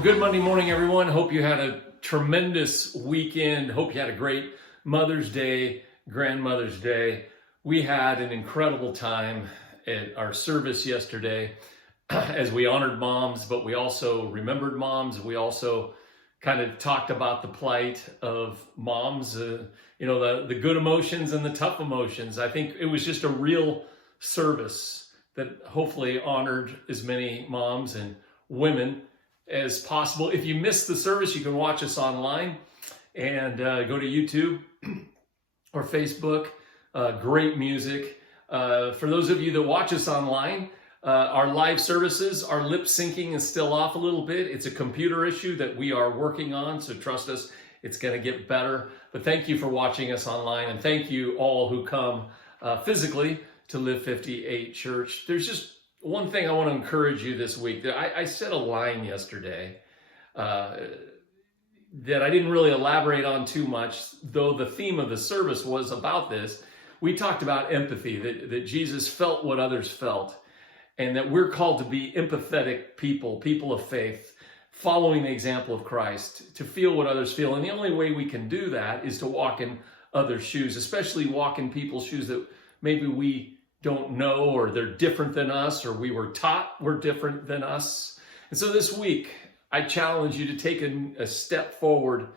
Well, good Monday morning, everyone. Hope you had a tremendous weekend. Hope you had a great Mother's Day, Grandmother's Day. We had an incredible time at our service yesterday as we honored moms, but we also remembered moms. We also kind of talked about the plight of moms, the good emotions and the tough emotions. I think it was just a real service that hopefully honored as many moms and women as possible. If you missed the service, you can watch us online and go to YouTube or Facebook. Great music. For those of you that watch us online, our live services, our lip syncing is still off a little bit. It's a computer issue that we are working on, so trust us, it's going to get better. But thank you for watching us online, and thank you all who come physically to Live58 Church. There's just one thing I want to encourage you this week. I said a line yesterday that I didn't really elaborate on too much, though the theme of the service was about this. We talked about empathy, that Jesus felt what others felt, and that we're called to be empathetic people of faith, following the example of Christ, to feel what others feel. And the only way we can do that is to walk in others' shoes, especially walk in people's shoes that maybe we don't know, or they're different than us, or we were taught we're different than us. And so this week, I challenge you to take a step forward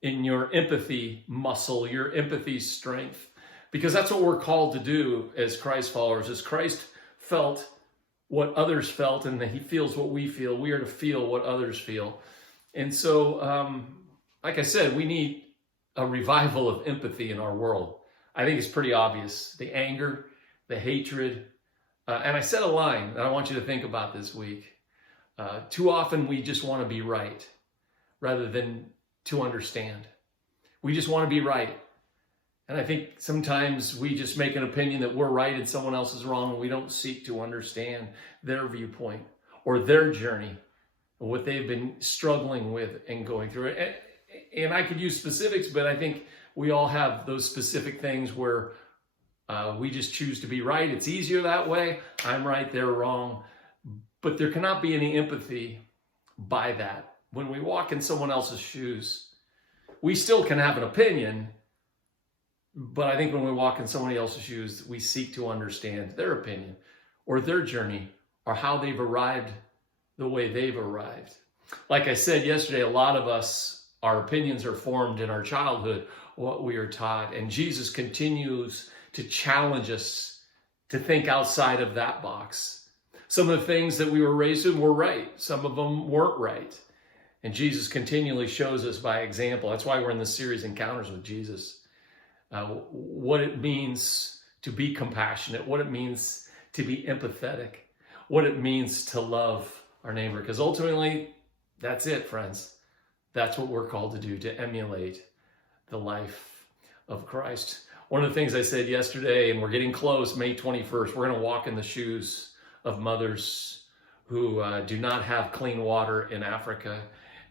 in your empathy muscle, your empathy strength, because that's what we're called to do as Christ followers. As Christ felt what others felt, and that he feels what we feel, we are to feel what others feel. And so, like I said, we need a revival of empathy in our world. I think it's pretty obvious. The anger, the hatred, and I said a line that I want you to think about this week. Too often we just want to be right rather than to understand. We just want to be right. And I think sometimes we just make an opinion that we're right and someone else is wrong, and we don't seek to understand their viewpoint or their journey, or what they've been struggling with and going through. And I could use specifics, but I think we all have those specific things where we just choose to be right. It's easier that way. I'm right, they're wrong. But there cannot be any empathy by that. When we walk in someone else's shoes, we still can have an opinion, but I think when we walk in somebody else's shoes, we seek to understand their opinion or their journey or how they've arrived the way they've arrived. Like I said yesterday, a lot of us, our opinions are formed in our childhood, what we are taught, and Jesus continues to challenge us to think outside of that box. Some of the things that we were raised in were right. Some of them weren't right. And Jesus continually shows us by example. That's why we're in this series, Encounters with Jesus. What it means to be compassionate, what it means to be empathetic, what it means to love our neighbor. Because ultimately, that's it, friends. That's what we're called to do, to emulate the life of Christ. One of the things I said yesterday, and we're getting close, May 21st, we're going to walk in the shoes of mothers who do not have clean water in Africa.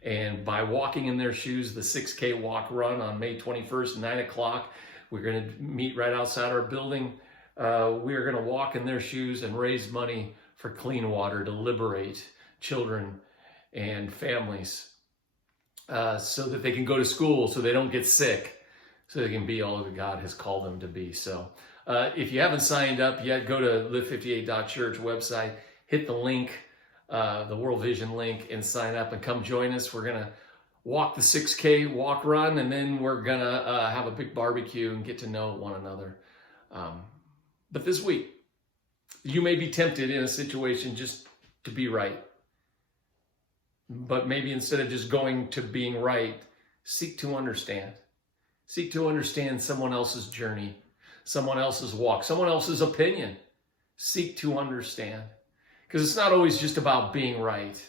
And by walking in their shoes, the 6K walk run on May 21st, 9 o'clock, we're going to meet right outside our building. We are going to walk in their shoes and raise money for clean water to liberate children and families so that they can go to school, so they don't get sick, so they can be all that God has called them to be. So if you haven't signed up yet, go to live58.church website, hit the link, the World Vision link, and sign up and come join us. We're going to walk the 6K walk run, and then we're going to have a big barbecue and get to know one another. But this week, you may be tempted in a situation just to be right. But maybe instead of just going to being right, seek to understand. Seek to understand someone else's journey, someone else's walk, someone else's opinion. Seek to understand. Because it's not always just about being right.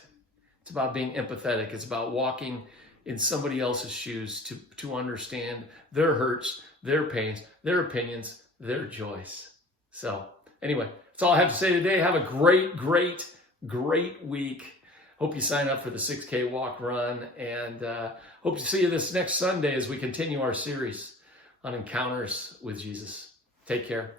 It's about being empathetic. It's about walking in somebody else's shoes to understand their hurts, their pains, their opinions, their joys. So anyway, that's all I have to say today. Have a great week. Hope you sign up for the 6K walk run, and hope to see you this next Sunday as we continue our series on Encounters with Jesus. Take care.